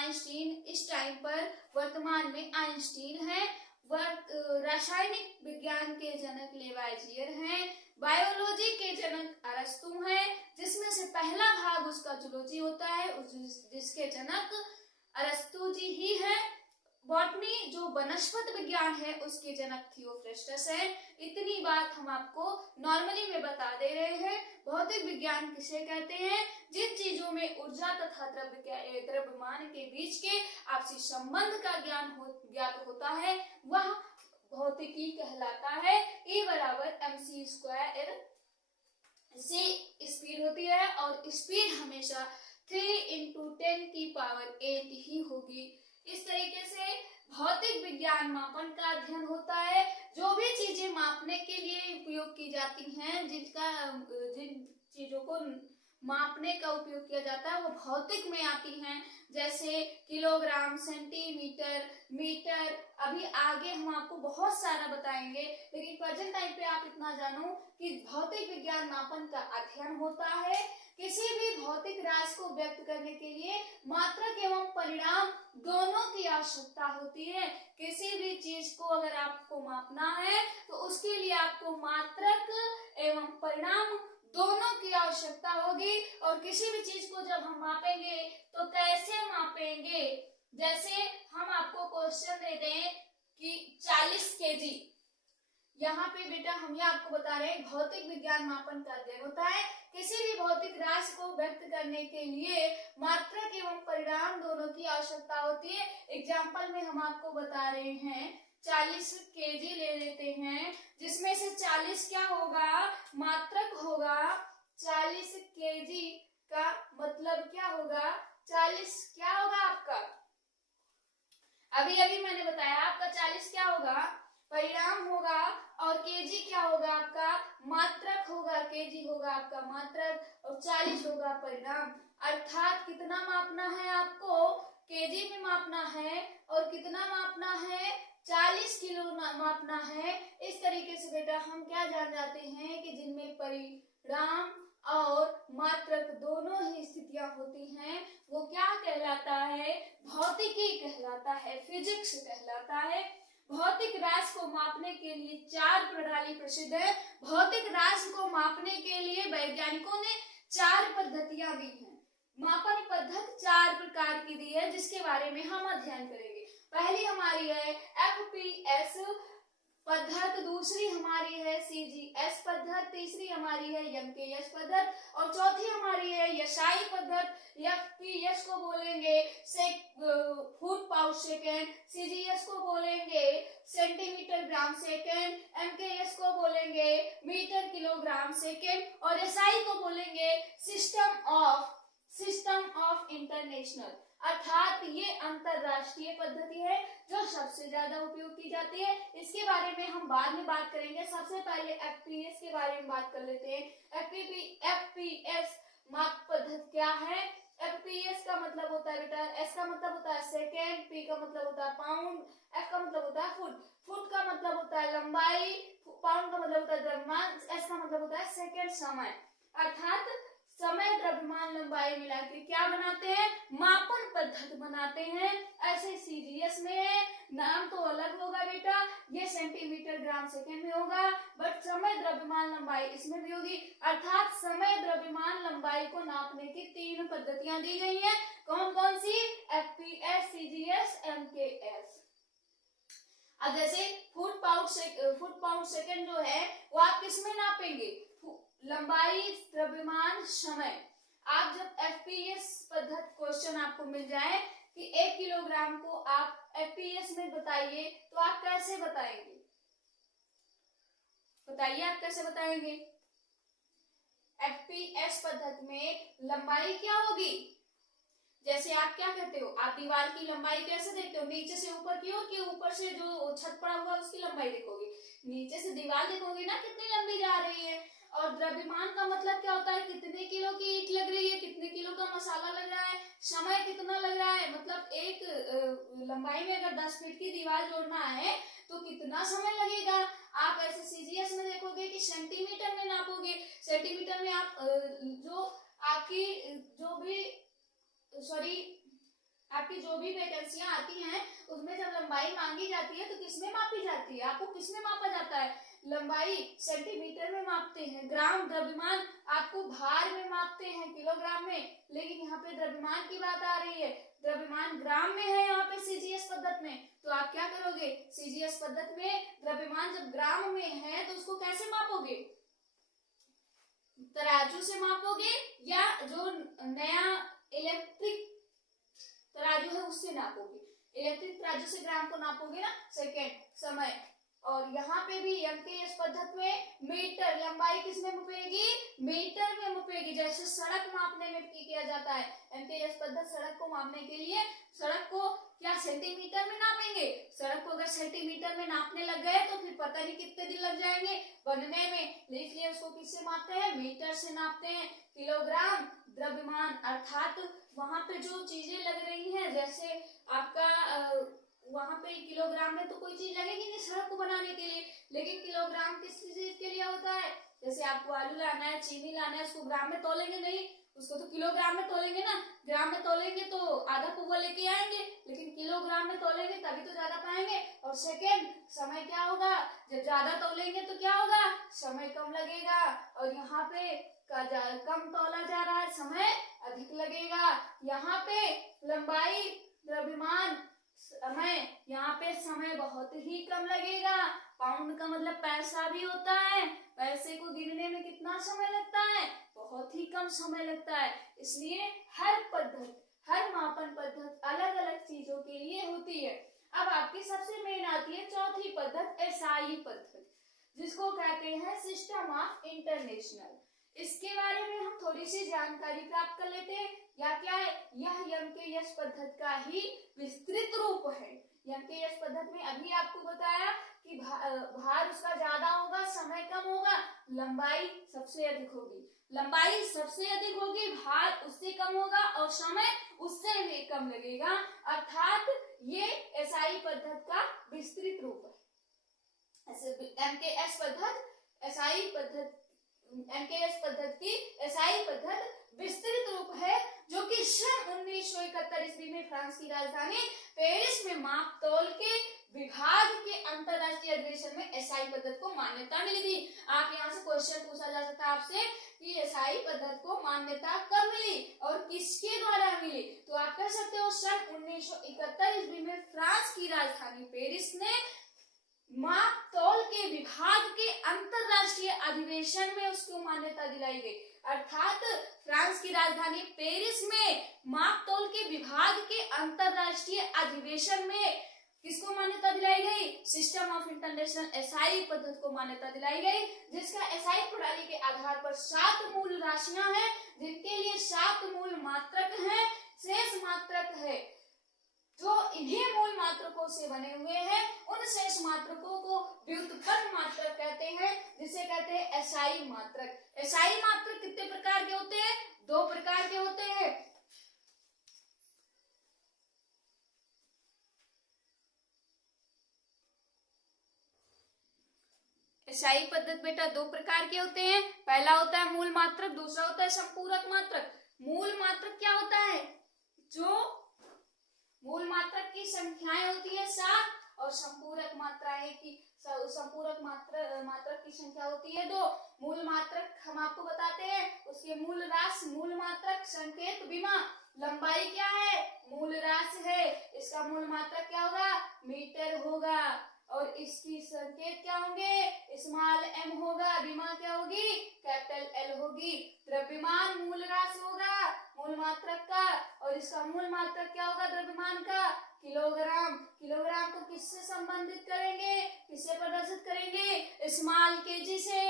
Einstein इस time पर वर्तमान में आइंस्टीन है। रासायनिक विज्ञान के जनक लेवाइजियर हैं। बायोलॉजी के जनक अरस्तु हैं, जिसमें से पहला भाग उसका जूलॉजी होता है, जिसके जनक अरस्तु जी ही है। बॉटनी जो वनस्पति विज्ञान है उसके जनक थियोफ्रेस्टस है। इतनी बात हम आपको नॉर्मली में बता दे रहे हैं। भौतिक विज्ञान किसे कहते हैं? जिन चीजों में ऊर्जा तथा द्रव्यमान के बीच के आपसी संबंध का ज्ञात होता है वह भौतिकी कहलाता है। E बराबर mc²। से स्पीड होती है और स्पीड हमेशा 3 × 10⁸ ही होगी। इस तरीके से भौतिक विज्ञान मापन का अध्ययन होता है। जो भी चीजें मापने के लिए उपयोग की जाती हैं, जिन चीजों को मापने का उपयोग किया जाता है वो भौतिक में आती हैं, जैसे किलोग्राम, सेंटीमीटर, मीटर। अभी आगे हम आपको बहुत सारा बताएंगे, लेकिन प्रेजेंट टाइम पे आप इतना जानो कि भौतिक विज्ञान मापन का अध्ययन होता है। किसी भी भौतिक राशि को व्यक्त करने के लिए मात्रक एवं परिणाम दोनों की आवश्यकता होती है। किसी भी चीज को अगर आपको मापना है तो उसके लिए आपको मात्रक एवं परिणाम दोनों की आवश्यकता होगी। और किसी भी चीज को जब हम मापेंगे तो कैसे मापेंगे? जैसे हम आपको क्वेश्चन दे दें कि 40 kg, यहाँ पे बेटा हम ये आपको बता रहे हैं भौतिक विज्ञान मापन का अध्ययन होता है। किसी भी भौतिक राशि को व्यक्त करने के लिए मात्रक एवं परिणाम दोनों की आवश्यकता होती है। एग्जाम्पल में हम आपको बता रहे हैं 40 kg ले लेते हैं, जिसमें से 40 क्या होगा? मात्रक होगा। 40 kg का मतलब क्या होगा? 40 क्या होगा आपका? अभी मैंने बताया आपका 40 क्या होगा? परिणाम होगा। और केजी क्या होगा आपका? मात्रक होगा। केजी होगा आपका मात्रक और 40 होगा परिणाम। अर्थात कितना मापना है आपको? केजी में मापना है। और कितना मापना है? 40 किलो मापना है। इस तरीके से बेटा हम क्या जान जाते हैं कि जिनमें परिणाम और मात्रक दोनों ही स्थितियां होती हैं वो क्या कहलाता है? भौतिकी कहलाता है, फिजिक्स कहलाता है। भौतिक राशि को मापने के लिए 4 प्रणाली प्रसिद्ध है। भौतिक राशि को मापने के लिए वैज्ञानिकों ने 4 पद्धतियां दी हैं। मापन पद्धति 4 प्रकार की दी है, जिसके बारे में हम अध्ययन करेंगे। पहली हमारी है FPS पद्धति, दूसरी हमारी है CGS पद्धति, तीसरी हमारी है MKS पद्धति और चौथी हमारी है यशाई पद्धति। FPS को बोलेंगे फुट पाउंड सेकेंड, CGS को बोलेंगे सेंटीमीटर ग्राम सेकेंड, MKS को बोलेंगे मीटर किलोग्राम सेकेंड और SI को बोलेंगे सिस्टम ऑफ इंटरनेशनल। अर्थात ये अंतरराष्ट्रीय पद्धति है जो सबसे ज्यादा उपयोग की जाती है। इसके बारे में हम बाद में बात करेंगे। सबसे पहले FPS के बारे में बात कर लेते हैं। FPS माप पद्धति क्या है? FPS का मतलब होता है बेटा, S का मतलब होता है सेकेंड, P का मतलब होता है पाउंड, F का मतलब होता है फुट, फुट का मतलब होता है लंबाई, पाउंड का मतलब होता है द्रव्यमान, S का मतलब होता है सेकेंड समय। अर्थात समय, द्रव्यमान, लंबाई मिला के क्या बनाते हैं? मापन पद्धति बनाते हैं। ऐसे CGS में है, नाम तो अलग होगा बेटा, ये सेंटीमीटर ग्राम सेकेंड में होगा, बट समय, द्रव्यमान, लंबाई इसमें भी होगी। अर्थात समय, द्रव्यमान, लंबाई को नापने की 3 पद्धतियां दी गई हैं। कौन कौन सी? FPS, CGS, MKS। अब जैसे फुट पाउंड सेकेंड जो है वो आप किसमें नापेंगे? लंबाई, द्रव्यमान, समय। आप जब FPS पद्धति क्वेश्चन आपको मिल जाए कि 1 किलोग्राम को आप FPS में बताइए तो आप कैसे बताएंगे? बताइए आप कैसे बताएंगे? FPS पद्धति में लंबाई क्या होगी? जैसे आप क्या कहते हो, आप दीवार की लंबाई कैसे देखते हो? नीचे से ऊपर की ओर कि ऊपर से जो छत पड़ा हुआ उसकी लंबाई देखोगे? नीचे से दीवार देखोगे ना कितनी लंबी जा रही है। और द्रव्यमान का मतलब क्या होता है? कितने किलो की ईंट लग रही है, कितने किलो का मसाला लग रहा है, समय कितना लग रहा है। मतलब एक लंबाई में अगर 10 फीट की दीवार जोड़ना है तो कितना समय लगेगा। आप ऐसे CGS में देखोगे कि सेंटीमीटर में नापोगे। सेंटीमीटर में आपकी पे जो भी वैकेंसियां आती हैं उसमें जब लंबाई मांगी जाती है तो किसमें मापी जाती है, आपको किसमें मापा जाता है, लंबाई सेंटीमीटर में मापते हैं, ग्राम द्रव्यमान आपको भार में मापते हैं किलोग्राम में, लेकिन यहाँ पे द्रव्यमान की बात आ रही है, द्रव्यमान ग्राम में है यहाँ पे सीजीएस पद्धति में, तो आप क्या करोगे, सीजीएस पद्धति में द्रव्यमान जब ग्राम में है तो उसको कैसे मापोगे, तराजू से मापोगे या जो नया इलेक्ट्रिक तराजू है उससे नापोगे, इलेक्ट्रिक तराजू से ग्राम को नापोगे ना, सेकेंड समय। और यहाँ पे भी एमकेएस पद्धति में मीटर, लंबाई किसमें मापेगी, मीटर में मापेगी, जैसे सड़क मापने में किया जाता है, एमकेएस पद्धति सड़क को मापने के लिए सड़क को क्या सेंटीमीटर में नापेंगे, सड़क को अगर सेंटीमीटर में नापने लग गए तो फिर पता नहीं कितने दिन लग जाएंगे बनने में, इसलिए उसको किससे मापते हैं, मीटर से नापते हैं। किलोग्राम द्रव्यमान अर्थात वहां पे जो चीजें लग रही हैं, जैसे आपका वहां पे किलोग्राम में तो कोई चीज लगेगी नहीं सड़क को बनाने के लिए, लेकिन किलोग्राम किस चीज के लिए होता है, जैसे आपको आलू लाना है, चीनी लाना है, उसको ग्राम में तोलेंगे नहीं, उसको तो किलोग्राम में तोलेंगे ना, ग्राम में तोलेंगे तो आधा पौवा लेके आएंगे, लेकिन किलोग्राम में तोलेंगे तभी तो ज्यादा पाएंगे। और सेकेंड समय क्या होगा, जब ज्यादा तोलेंगे तो क्या होगा, समय कम लगेगा, और यहाँ पे कम तोला जा रहा है, समय अधिक लगेगा। यहाँ पे लंबाई द्रव्यमान समय, यहाँ पे समय बहुत ही कम लगेगा, पाउंड का मतलब पैसा भी होता है, पैसे को गिनने में कितना समय लगता है, बहुत ही कम समय लगता है, इसलिए हर पद्धति, हर मापन पद्धति अलग अलग चीजों के लिए होती है। अब आपकी सबसे मेन आती है चौथी पद्धति, एसआई पद्धति, जिसको कहते हैं सिस्टम ऑफ इंटरनेशनल। इसके बारे में हम थोड़ी सी जानकारी प्राप्त कर लेते हैं, या क्या है, यह एमकेएस पद्धति का ही विस्तृत रूप है। एमकेएस पद्धति में अभी आपको बताया कि भार उसका ज्यादा होगा, समय कम होगा, लंबाई सबसे अधिक होगी, लंबाई सबसे अधिक होगी, भार उससे कम होगा और समय उससे भी कम लगेगा, अर्थात ये एसआई पद्धति का विस्तृत रूप है। एमकेएस पद्धति एसआई पद्धति, एमकेएस पद्धति की एसआई पद्धति विस्तृत रूप है, जो कि सन 1971 ईस्वी में फ्रांस की राजधानी पेरिस में माप तोल के विभाग के अंतरराष्ट्रीय अधिवेशन में एसआई पद्धति को मान्यता मिली थी। आप यहाँ से क्वेश्चन पूछा जा सकता है आपसे कि एसआई पद्धति को मान्यता कब मिली और किसके द्वारा मिली, तो आप कह सकते हो सन 1971 ईस्वी में फ्रांस की राजधानी पेरिस ने माप तोल के विभाग के अंतरराष्ट्रीय अधिवेशन में उसको मान्यता दिलाई गई, अर्थात फ्रांस की राजधानी पेरिस में माप तोल के विभाग के अंतरराष्ट्रीय अधिवेशन में किसको मान्यता दिलाई गई, सिस्टम ऑफ इंटरनेशनल एसआई पद्धति को मान्यता दिलाई गई, जिसका एसआई प्रणाली के आधार पर 7 मूल राशियां हैं, जिनके लिए 7 मूल मात्रक हैं, शेष मात्रक है, जो इन्हीं मूल मात्रकों से बने हुए हैं, उन शेष मात्रकों को व्युत्पन्न मात्रक कहते हैं, जिसे कहते हैं एसआई मात्रक। एसआई मात्रक कितने प्रकार के होते हैं, 2 प्रकार के होते हैं। एसआई पद्धति बेटा 2 प्रकार के होते हैं, पहला होता है मूल मात्रक, दूसरा होता है संपूरक मात्रक। मूल मात्रक क्या होता है, जो मूल मात्रक की संख्याएं होती है 7 और संपूरक मात्राएं की संपूरक मात्रक की संख्या होती है 2। मूल मात्रक हम आपको बताते हैं, उसके मूल राशि, मूल मात्रक, संकेत, विमा, लंबाई क्या है, मूल राशि है, इसका मूल मात्रक क्या होगा, मीटर होगा, और इसकी संकेत क्या होंगे, स्मॉल एम होगा, विमा क्या होगी, कैपिटल एल होगी। द्रव्यमान मूल राशि होगा मूल मात्रक का, और इसका मूल मात्रक क्या होगा द्रव्यमान का, किलोग्राम। किलोग्राम को किससे संबंधित करेंगे, किससे प्रदर्शित करेंगे, स्मॉल केजी से,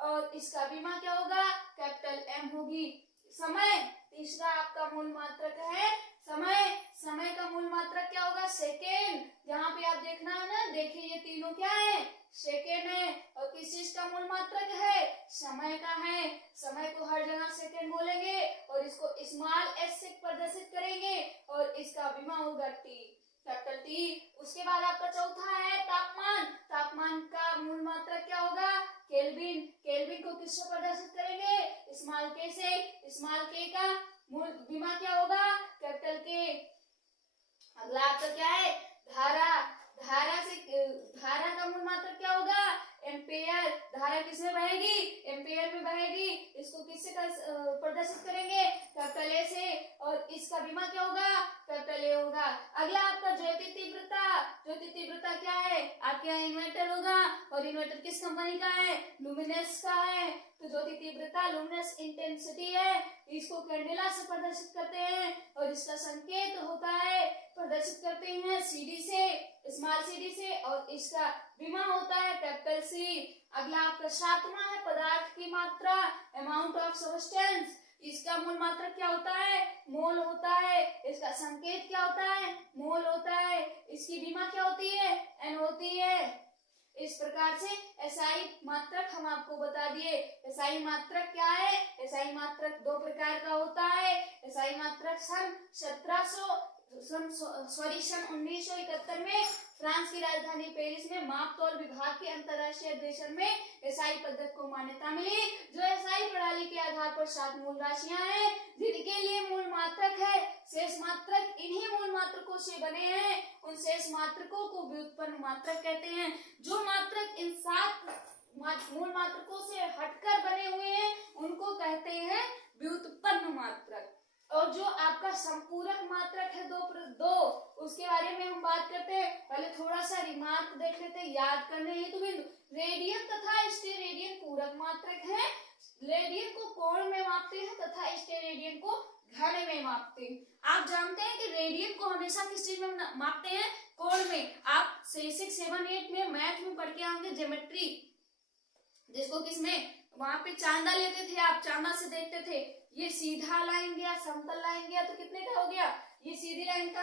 और इसका विमा क्या होगा, कैपिटल एम होगी। समय, तीसरा आपका मूल मात्रक है समय। समय का मूल मात्रक क्या होगा, सेकेंड। यहाँ पे आप देखना है ना, देखिए ये तीनों क्या है, सेकेंड है, और किस चीज का मूल मात्रक है, समय का है। समय को हर जगह सेकेंड बोलेंगे, और इसको स्मॉल एस से प्रदर्शित करेंगे, और इसका विमा होगा टी, कैपिटल टी। उसके बाद आपका चौथा है तापमान। तापमान का मूल मात्रक क्या होगा, केल्विन। केल्विन को किससे प्रदर्शित करेंगे, स्मॉल के से। स्मॉल के का मूल विमा क्या होगा, कैपिटल के। अगला आपका क्या है, धारा। धारा का मूल मात्रक क्या होगा, एम्पेयर। धारा किसमें बहेगी, एम्पेयर में बहेगी। इसको किससे प्रदर्शित करेंगे, कैपिटल ए से। और इसका विमा क्या होगा, कैपिटल ए होगा। अगला आपका ज्योति तीव्रता। ज्योति तीव्रता क्या है, आपके यहाँ इन्वर्टर होगा, और इन्वर्टर किस कंपनी का है, लुमिनस का है। तो ज्योति तीव्रता लुमिनस इंटेंसिटी है, इसको कैंडेला से प्रदर्शित करते हैं, और इसका संकेत होता है, प्रदर्शित करते हैं सीडी से, स्मॉल सीडी से, और इसका विमा होता है कैपिटल सी। अगला आपका 7वां है पदार्थ की मात्रा, अमाउंट ऑफ सब्सटेंस। इसका मूल मात्रक क्या होता है, मोल होता है। इसका संकेत क्या होता है, मोल होता है। इसकी विमा क्या होती है, एन होती है। इस प्रकार से एसआई मात्रक हम आपको बता दिए। एसआई मात्रक क्या है, एसआई मात्रक दो प्रकार का होता है। एसआई मात्रक सन 1971 में फ्रांस की राजधानी पेरिस में माप तौल विभाग के अंतर्राष्ट्रीय अधिवेशन में एसआई पद्धति को मान्यता मिली, जो एसआई प्रणाली के आधार पर 7 मूल राशियां हैं, जिनके लिए मूल मात्रक है। शेष मात्रक इन्हीं मूल मात्रकों से बने हैं। उन शेष मात्रकों को व्युत्पन्न मात्रक कहते हैं। जो मात्रक इन 7 मूल मात्रकों से हटकर बने हुए हैं, उनको कहते हैं व्युत्पन्न मात्रक। और जो आपका संपूरक मात्रक है दो, उसके बारे में हम बात करते हैं। पहले थोड़ा सा रिमार्क देख लेते हैं, याद करने हेतु बिंदु। रेडियन तथा स्टेरेडियन पूरक मात्रक है। रेडियन को कोण में मापते हैं तथा स्टेरेडियन को घन में मापते हैं। आप जानते हैं कि रेडियन को हमेशा किस चीज में मापते हैं, कोण में। आप 6, 7, 8 में मैथ में पढ़ के आएंगे ज्योमेट्री, जिसको किसमें वहां पे चांदा लेते थे, आप चांदा से देखते थे। ये सीधा लाइन गया, समतल लाइन गया, तो कितने का हो गया, ये सीधी लाइन का,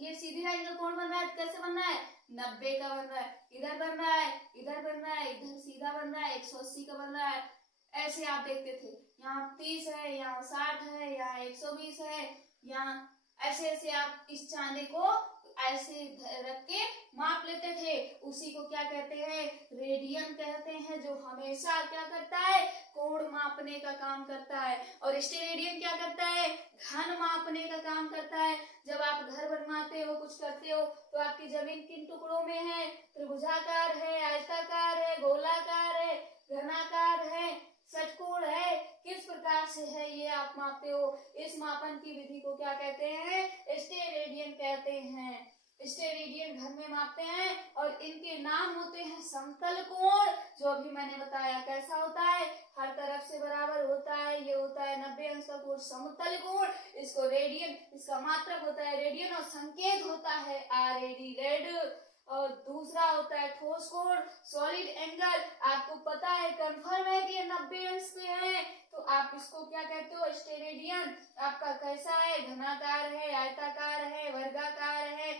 ये सीधी लाइन का कोण बन रहा है, कैसे बन रहा है, 90 का बन रहा है। इधर बन रहा है, इधर बन रहा है, इधर सीधा बन रहा है, 180 का बन रहा है। ऐसे आप देखते थे, यहाँ 30 है, यहाँ 60 है, यहाँ 120 है, यहाँ ऐसे ऐसे आप इस चांदे को ऐसे रख के माप लेते थे। उसी को क्या कहते हैं, रेडियन कहते हैं, जो हमेशा क्या करता है, कोण मापने का काम करता है। और स्टेरेडियन क्या करता है, घन मापने का काम करता है। जब आप घर बनवाते हो, कुछ करते हो, तो आपकी जमीन किन टुकड़ों में है, त्रिभुजाकार है, आयताकार है, गोलाकार है, घनाकार है, षटकोण है, किस प्रकार से है, ये आप मापते हो। इस मापन की विधि को क्या कहते हैं, स्टेरेडियन कहते हैं। स्टेरेडियन घन में मापते हैं, और इनके नाम होते हैं समतल कोण, जो अभी मैंने बताया कैसा होता है, हर तरफ से बराबर होता है। ये होता है 90 अंश का कोण, समतल कोण। इसको रेडियन, इसका मात्रक होता है रेडियन, और संकेत होता है RAD, रेड। और दूसरा होता है ठोस कोण, सॉलिड एंगल। आपको पता है, कंफर्म है कि ये 90 अंश पे है, तो आप इसको क्या कहते हो, स्टेरेडियन। आपका कैसा है, घनाकार है, आयताकार है, वर्गाकार है,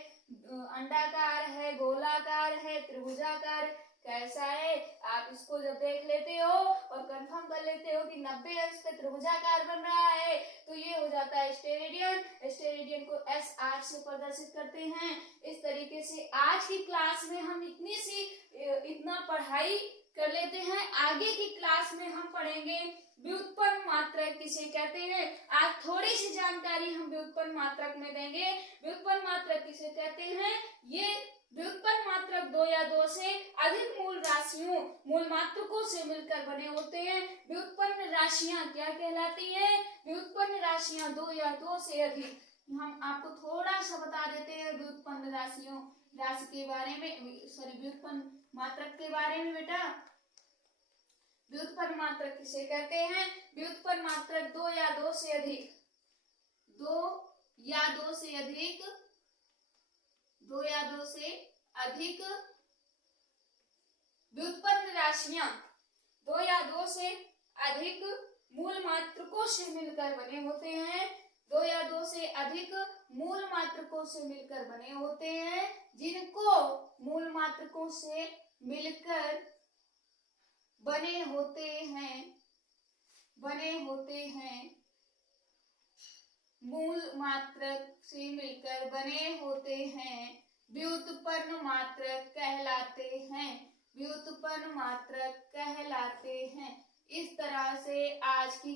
अंडाकार है, गोलाकार है, त्रिभुजाकार, कैसा है। आप इसको जब देख लेते हो और कंफर्म कर लेते हो कि 90 अंश पे त्रिभुजाकार बन रहा है, तो ये हो जाता है स्टेरेडियन। स्टेरेडियन को S8 से प्रदर्शित करते हैं। इस तरीके से आज की क्लास में हम इतना पढ़ाई कर लेते हैं। आगे की क्लास में हम पढ़ेंगे व्युत्पन्न मात्रक किसे कहते हैं। आज थोड़ी सी जानकारी हम व्युत्पन्न मात्रक में देंगे। व्युत्पन्न मात्रक किसे कहते हैं, ये व्युत्पन्न मात्रक 2 या 2 से अधिक मूल राशियों, मूल मात्रकों से मिलकर बने होते हैं। व्युत्पन्न राशियां क्या कहलाती हैं, व्युत्पन्न राशियां 2 या 2 से अधिक। हम आपको थोड़ा सा बता देते हैं व्युत्पन्न राशि के बारे में, सॉरी व्युत्पन्न मात्रक के बारे में। बेटा, व्युत्पन्न मात्रक किसे कहते हैं, व्युत्पन्न मात्रक 2 या 2 से अधिक, 2 या 2 से अधिक, 2 या 2 से अधिक व्युत्पन्न राशियां 2 या 2 से अधिक मूल मात्रकों से मिलकर बने होते हैं। 2 या 2 से अधिक मूल मात्रकों से मिलकर बने होते हैं, जिनको मूल मात्रकों से मिलकर बने होते हैं, मूल मात्रक से मिलकर बने होते हैं, व्युत्पन्न मात्रक कहलाते हैं, व्युत्पन्न मात्रक कहलाते हैं। इस तरह से आज की